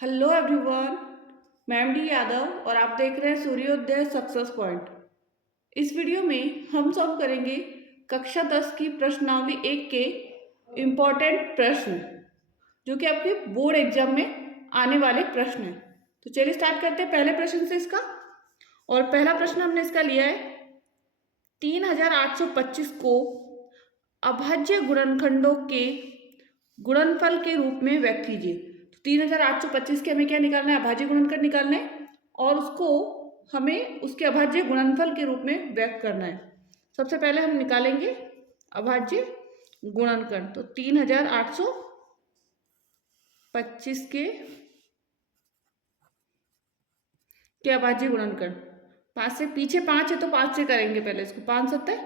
Hello everyone. मैं MD Yadav और आप देख रहे हैं सूर्योदय सक्सेस पॉइंट। इस वीडियो में हम सॉल्व करेंगे कक्षा 10 की प्रश्नावली 1 के इम्पोर्टेंट प्रश्न जो कि आपके बोर्ड एग्जाम में आने वाले प्रश्न हैं। तो चलिए स्टार्ट करते हैं पहले प्रश्न से इसका। और पहला प्रश्न हमने इसका लिया है 3825 को अभाज्य गुणनखंडों के गुणनफल के रूप में व्यक्त कीजिए। तो 3825 के हमें क्या निकालना है? अभाज्य गुणनखंड निकालना है और उसको हमें उसके अभाज्य गुणनफल के रूप में व्यक्त करना है। सबसे पहले हम निकालेंगे अभाज्य गुणनखंड। तो 3825 के अभाज्य गुणनखंड 5 से पीछे 5 है तो 5 से करेंगे पहले इसको। 5 सत्ते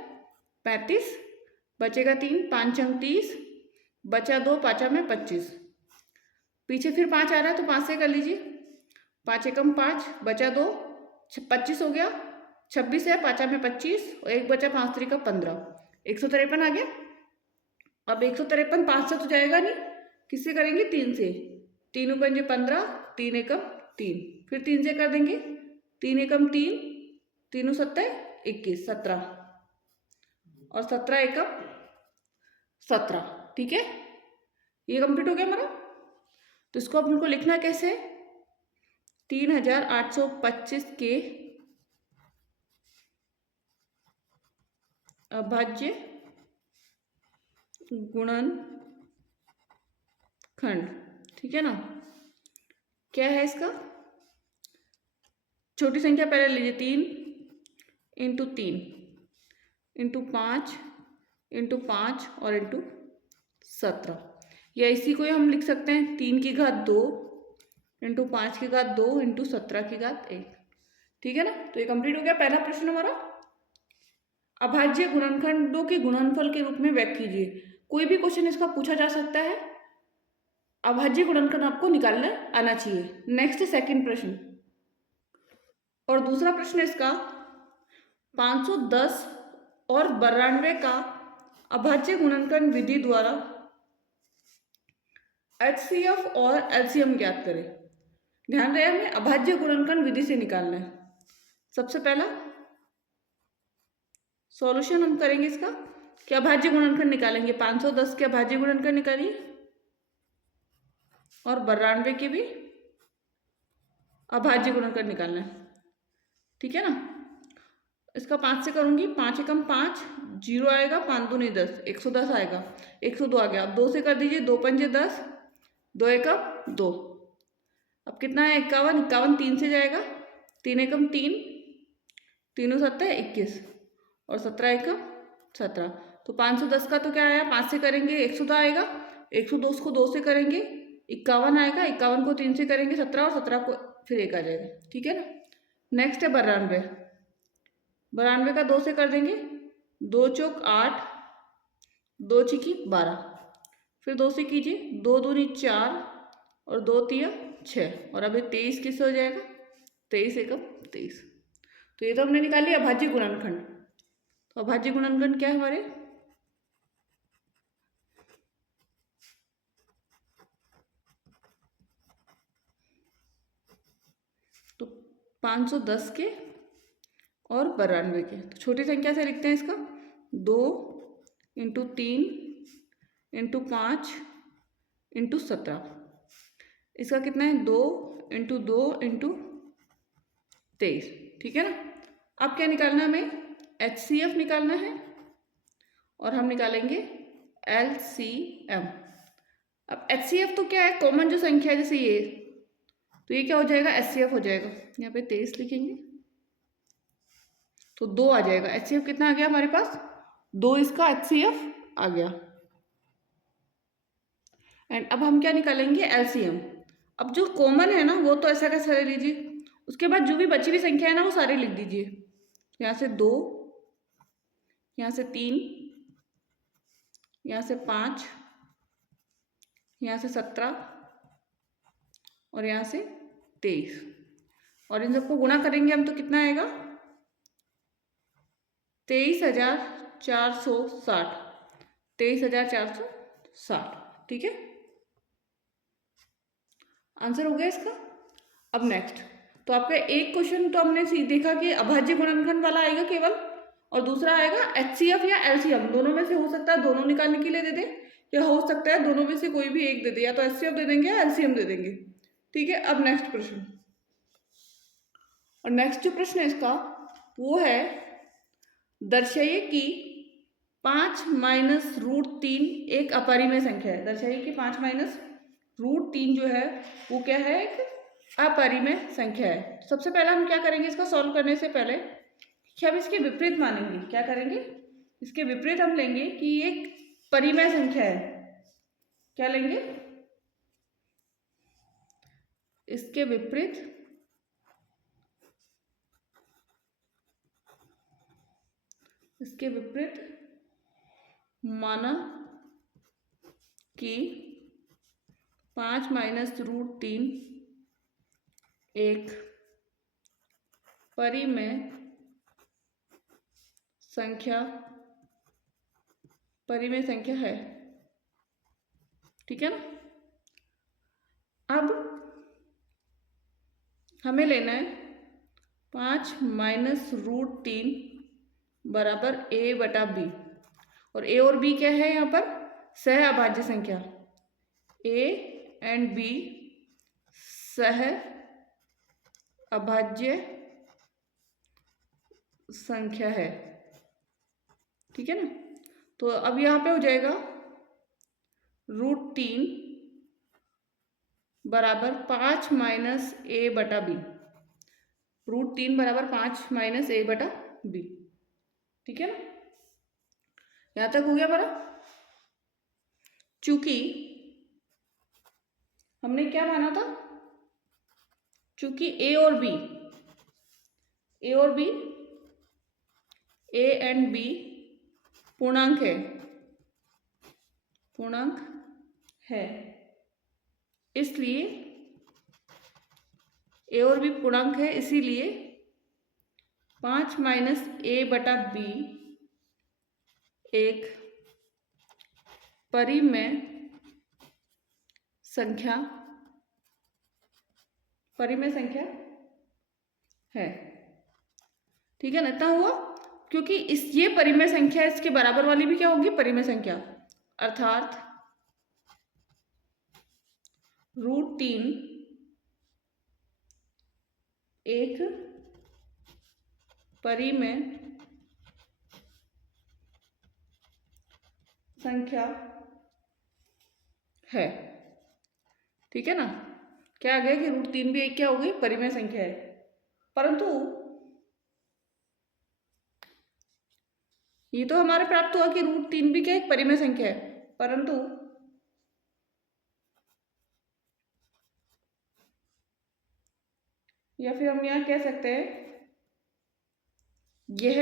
35, बचेगा 3, 5 अंक 30, बचा 2, 5 में 25, पीछे फिर 5 आ रहा है तो 5 से कर लीजिए। 5 एकम 5, बचा 2, 25 हो गया। 26 है, 5 में 25 और 1 बचा, 5 3 का 15, 153 आ गया। अब 153 5 से तो जाएगा नहीं, किससे करेंगे? 3 से। 3 पंजे 15, 3 एकम 3, फिर 3 से कर देंगे। 3 एकम 3, 3 सत्ते 21, 17 और 17 एकम 17। ठीक है, ये कंप्लीट हो गया हमारा। तो इसको अपन को लिखना कैसे है? 3825 के अभाज्य गुणनखंड। ठीक है ना, क्या है इसका? छोटी संख्या पहले लीजिए, 3 इंटू 3 इंटू 5 इंटू 5 और इंटू 17, या इसी को ही हम लिख सकते हैं 3 की घात 2 इंटू 5 की घात 2 इंटू 17 की घात 1। ठीक है ना, तो ये कंप्लीट हो गया पहला प्रश्न हमारा। अभाज्य गुणनखंडों के गुणनफल के रूप में व्यक्त कीजिए। कोई भी क्वेश्चन इसका पूछा जा सकता है, अभाज्य गुणनखंड आपको निकालना आना चाहिए। नेक्स्ट सेकंड प्रश्न, और दूसरा प्रश्न इसका 510 और 92 का अभाज्य गुणनखंड विधि द्वारा HCF और LCM ज्ञात करें। ध्यान रहे हमें अभाज्य गुणनखंड विधि से निकालना है। सबसे पहला सॉल्यूशन हम करेंगे इसका कि अभाज्य गुणनखंड निकालेंगे। 510 के अभाज्य गुणनखंड निकालिए और 92 के भी अभाज्य गुणनखंड निकालना है। ठीक है ना, इसका 5 से करूंगी। 5 एकम 5, 0 आएगा, 5 दूनी 10, 110 आएगा, 102 आ गया। अब 2 से कर दीजिए, 2 पंजे 10, 2 एकम 2, अब कितना है? 51, 51 3 से जाएगा, 3 एकम 3, 3 सत्ते 21 और 17 एकम 17। तो 510 का तो क्या आया? 5 से करेंगे 102 आएगा, 102 को 2 से करेंगे 51 आएगा, 51 को 3 से करेंगे 17 और 17 को फिर 1 आ जाएगा। ठीक है ना, नेक्स्ट है 92। 92 का 2 से कर देंगे, 2 चौक 8, 2 छिकी 12, फिर 2 से कीजिए, 2 दूनी 4 और 2 तिया 6 और अभी 23 किससे हो जाएगा? 23 एकम 23। तो ये तो हमने निकाली अभाज्य गुणनखंड। तो अभाज्य गुणनखंड क्या है हमारे? तो 510 के और 92 के। तो छोटी संख्या से लिखते हैं इसका 2 इंटू 3 इंटू 5 इंटू 17। इसका कितना है? 2 इंटू 2 इंटू 23। ठीक है ना, अब क्या निकालना है हमें? HCF निकालना है और हम निकालेंगे LCM। अब HCF तो क्या है? कॉमन जो संख्या है, जैसे ये, तो ये क्या हो जाएगा? HCF हो जाएगा। यहाँ पे 23 लिखेंगे तो 2 आ जाएगा। HCF कितना आ गया हमारे पास? 2 इसका HCF आ गया। एंड अब हम क्या निकालेंगे? LCM। अब जो कॉमन है ना वो तो ऐसा कैसे ले लीजिए, उसके बाद जो भी बची हुई संख्या है ना वो सारी लिख दीजिए। यहाँ से 2, यहाँ से 3, यहाँ से 5, यहाँ से 17 और यहाँ से 23, और इन सबको गुणा करेंगे हम तो कितना आएगा? 23,460। 23,460। ठीक है, आंसर हो गया इसका। अब नेक्स्ट, तो आपका एक क्वेश्चन तो हमने देखा कि अभाज्य गुणनखंड वाला आएगा केवल, और दूसरा आएगा HCF या LCM, दोनों में से हो सकता है दोनों निकालने के लिए दे दे, या हो सकता है दोनों में से कोई भी एक दे दे, या तो HCF दे देंगे या LCM दे देंगे। ठीक है, अब नेक्स्ट प्रश्न, और नेक्स्ट जो प्रश्न है इसका वो है, दर्शाइए कि 5 माइनस रूट 3 एक अपरिमेय संख्या है। दर्शाइए कि 5 माइनस रूट 3 जो है वो क्या है, एक अपरिमेय संख्या है। सबसे पहले हम क्या करेंगे, इसका सॉल्व करने से पहले कि हम इसके विपरीत मानेंगे। क्या करेंगे, इसके विपरीत हम लेंगे कि ये एक परिमेय संख्या है। क्या लेंगे, इसके विपरीत माना कि 5 माइनस रूट 3 एक परिमेय संख्या है। ठीक है ना। अब हमें लेना है 5 माइनस रूट 3 बराबर A/B, और A और B क्या है यहाँ पर, सह अभाज्य संख्या। A एंड B सह अभाज्य संख्या है। ठीक है ना। तो अब यहाँ पे हो जाएगा रूट 3 बराबर 5 माइनस A/B, रूट 3 बराबर 5 माइनस A/B। ठीक है ना, यहाँ तक हो गया हमारा। चूंकि हमने क्या माना था, चूंकि A और B A एंड B पूर्णांक है, इसलिए A और B पूर्णांक है, इसीलिए 5 माइनस A/B एक परिमेय संख्या है। ठीक है ना, इतना हुआ। क्योंकि ये परिमेय संख्या, इसके बराबर वाली भी क्या होगी, परिमेय संख्या, अर्थात रूट 3 एक परिमेय संख्या है। ठीक है ना, क्या आ गया कि रूट 3 भी एक क्या हो गई, परिमेय संख्या है। परंतु ये तो हमारे प्राप्त हुआ कि रूट 3 भी क्या एक परिमेय संख्या है, परंतु या फिर हम यहाँ कह सकते हैं यह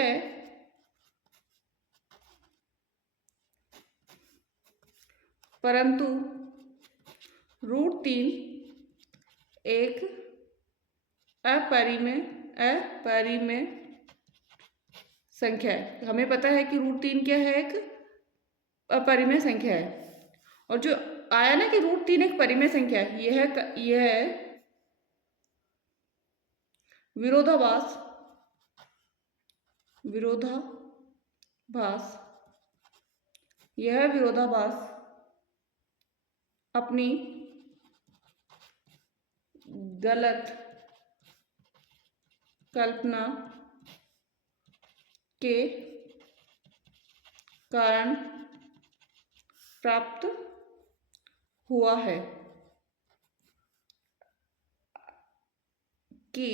परंतु रूट 3 एक अपरिमेय संख्या है। हमें पता है कि रूट 3 क्या है, एक अपरिमेय संख्या है। और जो आया ना कि रूट 3 एक परिमेय संख्या है, यह विरोधाभास अपनी गलत कल्पना के कारण प्राप्त हुआ है कि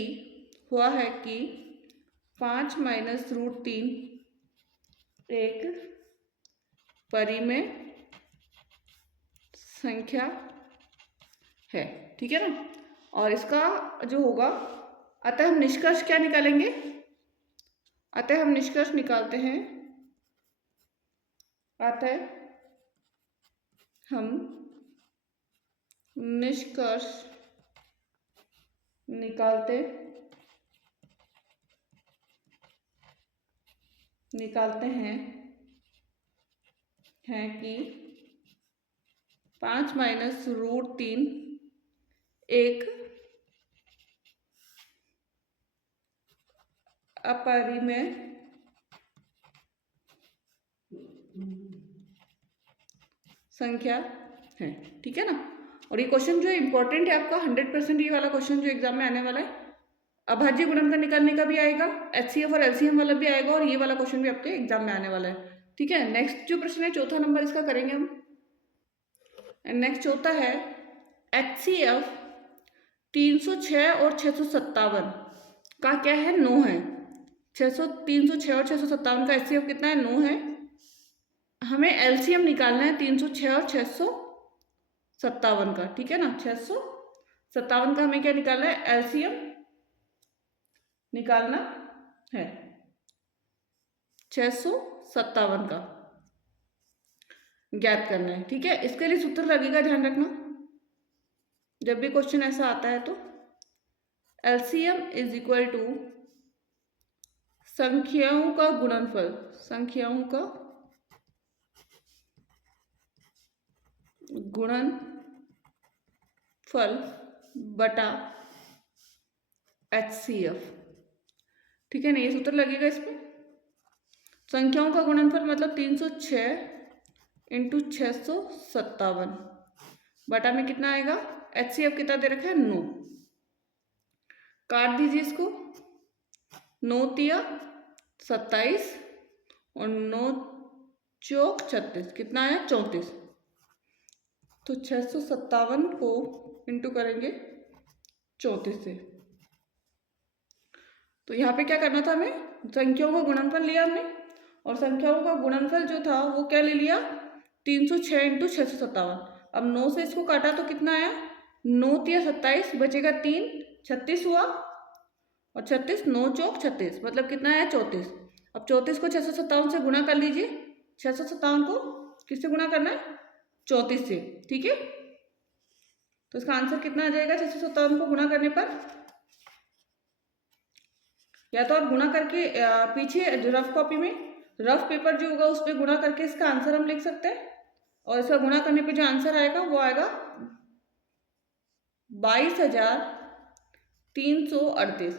5 माइनस रूट 3 एक परिमेय संख्या है। ठीक है ना। और इसका जो होगा, अतः हम निष्कर्ष क्या निकालेंगे, अतः हम निष्कर्ष निकालते हैं, अतः हम निष्कर्ष निकालते हैं कि 5 माइनस रूट 3 एक अपरिमेय संख्या है। ठीक है ना। और ये क्वेश्चन जो है इंपॉर्टेंट है आपका 100%। ये वाला क्वेश्चन जो एग्जाम में आने वाला है, अभाज्य गुणनफल निकालने का भी आएगा, एचसीएफ और एलसीएम वाला भी आएगा, और ये वाला क्वेश्चन भी आपके एग्जाम में आने वाला है। ठीक है। नेक्स्ट जो प्रश्न है चौथा नंबर इसका करेंगे हम। नेक्स्ट चौथा है एचसीएफ 306 और 657 का क्या है, 9 है। 306 और 657 का एचसीएफ कितना है, 9 है। हमें एलसीएम निकालना है 306 और 657 का। ठीक है ना। 657 का हमें क्या निकालना है, एलसीएम निकालना है। 657 का ज्ञात करना है। ठीक है। इसके लिए सूत्र लगेगा, ध्यान रखना जब भी क्वेश्चन ऐसा आता है तो एलसीएम इज इक्वल टू संख्याओं का गुणनफल, संख्याओं का गुणनफल बटा एचसीएफ। ठीक है ना। ये सूत्र लगेगा इसमें। संख्याओं का गुणनफल मतलब 306 इंटू 657 बटा में कितना आएगा, एचसीएफ कितना दे रखा है, 9। काट दीजिए इसको, 9 तिया 27 और 9 चौक 36, कितना आया, 34। तो 657 को इंटू करेंगे 34 से। तो यहाँ पे क्या करना था हमें, संख्याओं का गुणनफल लिया हमने, और संख्याओं का गुणनफल जो था वो क्या ले लिया, 306 इंटू 657। अब 9 से इसको काटा तो कितना आया, 9 तिया 27, बचेगा 3, 36 हुआ, और 36, 9 चौक 36, मतलब कितना आया, 34। अब 34 को 657 से गुणा कर लीजिए। 657 को किससे गुणा करना है, 34 से। ठीक है। तो इसका आंसर कितना आ जाएगा 657 को गुणा करने पर, या तो आप गुणा करके पीछे रफ कॉपी में, रफ पेपर जो होगा उस पर गुणा करके इसका आंसर हम लिख सकते हैं, और इसका गुणा करने पे जो आंसर आएगा वो आएगा 22,338।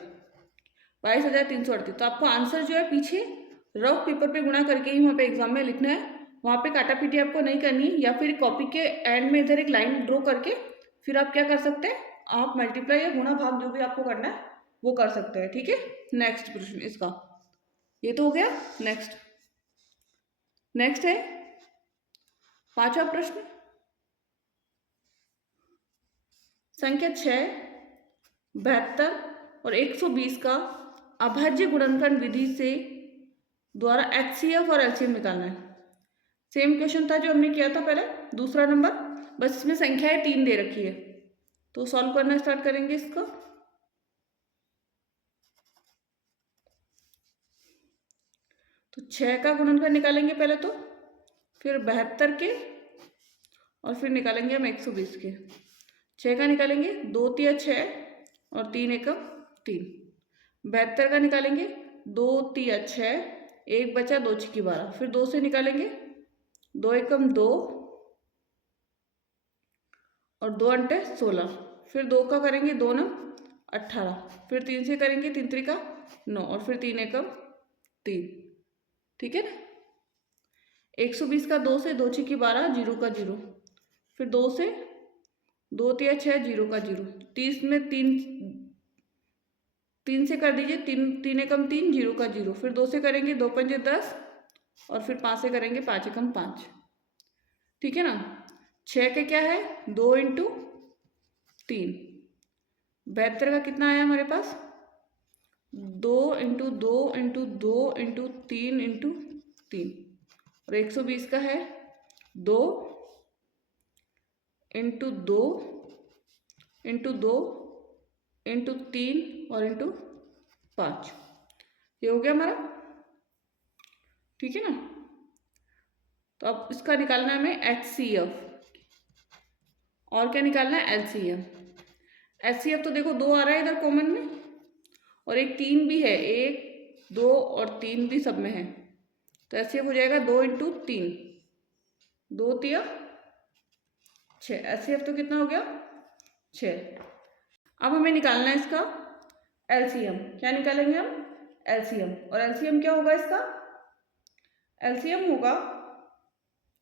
22,338। तो आपको आंसर जो है पीछे रफ पेपर पे गुणा करके ही वहाँ पे एग्जाम में लिखना है। वहाँ पे काटा पीटी आपको नहीं करनी, या फिर कॉपी के एंड में इधर एक लाइन ड्रॉ करके फिर आप क्या कर सकते हैं, आप मल्टीप्लाई या गुणा भाग जो भी आपको करना है वो कर सकते हैं। ठीक है। नेक्स्ट प्रश्न इसका, ये तो हो गया। नेक्स्ट है पांचवा प्रश्न, संख्या 6, 72 और 120 का अभाज्य गुणनफल विधि से द्वारा एचसीएफ और एलसीएम निकालना है। सेम क्वेश्चन था जो हमने किया था पहले, दूसरा नंबर, बस इसमें संख्याएं 3 दे रखी है। तो सॉल्व करना स्टार्ट करेंगे इसका। तो 6 का गुणनफल निकालेंगे पहले तो, फिर 72 के, और फिर निकालेंगे हम 120 के। 6 का निकालेंगे, 2 तिया 6 और 3 एकम 3। 72 का निकालेंगे, 2 तिया 6, 1 बचा, 2 छिकी 12, फिर 2 से निकालेंगे, 2 एकम 2 और 2 अंटे 16, फिर 2 का करेंगे, 2 नम 18, फिर 3 से करेंगे, 3 त्रिका 9, और फिर 3 एकम 3। ठीक है ना। 120 का 2 से, 2 छिकी 12, 0 का 0, फिर 2 से, 2 तिया 6, 0 का 0, 30 में 3 से कर दीजिए, 3 एकम 3, 0 का 0, फिर 2 से करेंगे, 2 पंजे 10, और फिर 5 से करेंगे, 5 एकम 5। ठीक है ना। 6 के क्या है, 2 इंटू 3। 72 का कितना आया हमारे पास, 2 इंटू 2 इंटू 2 इंटू 3 इंटू 3, और 120 का है 2 इंटू 2 इंटू 2 इंटू 3 और इंटू 5। ये हो गया हमारा। ठीक है ना। तो अब इसका निकालना है हमें एचसीएफ, और क्या निकालना है, एलसीएम। एचसीएफ तो देखो 2 आ रहा है इधर कॉमन में, और एक 3 भी है, 1 2 और 3 भी सब में है। तो एचसीएफ हो जाएगा 2 इंटू 3, 2 तिया 6। एचसीएफ तो कितना हो गया, 6। अब हमें निकालना है इसका एलसीएम। क्या निकालेंगे हम? एलसीएम। और एलसीएम क्या होगा इसका? एलसीएम होगा,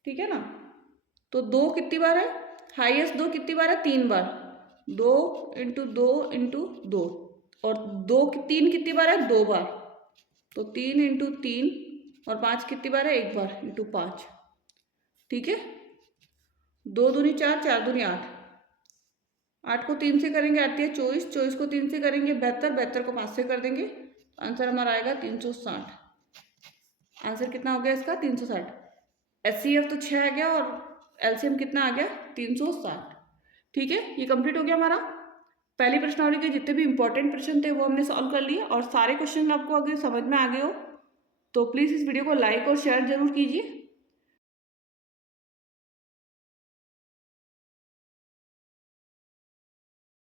ठीक है ना, तो 2 कितनी बार है? हाईएस्ट 2 कितनी बार है? 3 बार। 2 इंटू 2 इंटू 2। और 3 कितनी बार है? 2 बार। तो 3 इंटू 3 और 5 कितनी बार है? 1 बार इंटू 5। ठीक है, 2 दूनी 4, 4 दूनी 8। 8 को 3 से करेंगे आती है 24, 24 को 3 से करेंगे 72, 72 को 5 से कर देंगे, आंसर हमारा आएगा 360। आंसर कितना हो गया इसका? 360। एचसीएफ तो 6 आ गया और एलसीएम कितना आ गया? 360। ठीक है, ये कंप्लीट हो गया हमारा। पहली प्रश्नावली के जितने भी इंपॉर्टेंट प्रश्न थे वो हमने सॉल्व कर लिए, और सारे क्वेश्चन आपको अगर समझ में आ गए हो तो प्लीज़ इस वीडियो को लाइक और शेयर जरूर कीजिए।